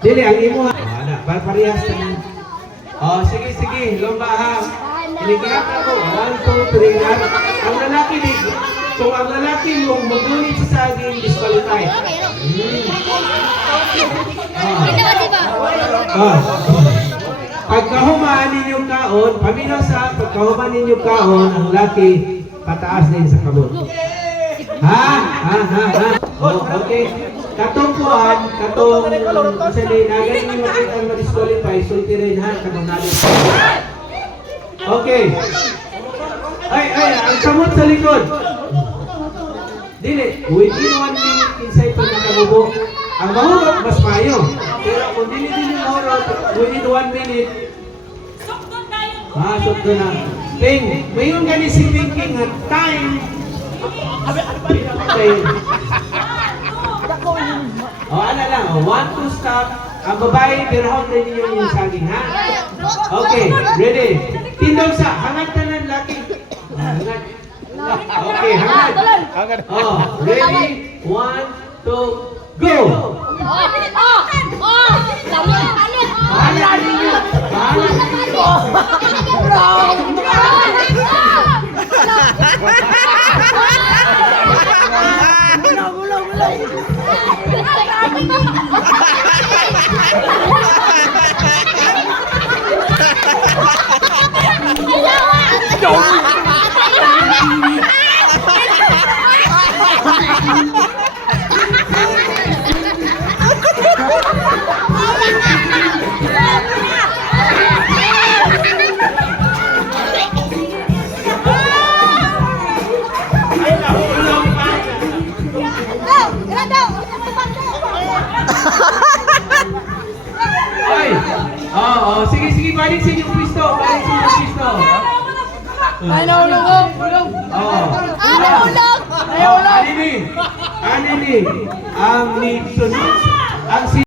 Dili, ang imo ha. Ana, parehas ka. Oh, sige, sige. Lomba ha. Inigiyak ako. 1, 2, 3 na. Ang lalaki ni, kung ang lalaki mong magunit sa saging, disqualify. Pagkahumaan ninyong kaon, paminaw sa pagkahumaan ninyong kaon, ang laki pataas din sa kabot. Ha? Oh, okay. Katong kuhan, katong kasi nagan nyo makita ang ma-disqualify, sulti rin ha, katong nalit. Okay. Ay, ang samot sa likod. Dili, within 1 minute inside pag nakabubo. Ang mahurot, mas mayo. Pero kung dili mahurot, within 1 minute, sukdo na. Ting, mayon ka ni si thinking at time. Okay. Ano lang, 1, 2 stop. Ang babae, birahon rin yung saging, ha? Okay, ready? Tindog sa, hangad ka ng laki. Hangad. Okay, hangad. Ready? 1, 2, go! Bahala ninyo! Bahala ninyo! Sige, balik sa inyong pisto. Balik sa inyong pisto. Ay, naulog ko. Ulog. Anini. Ang need sunod. Ang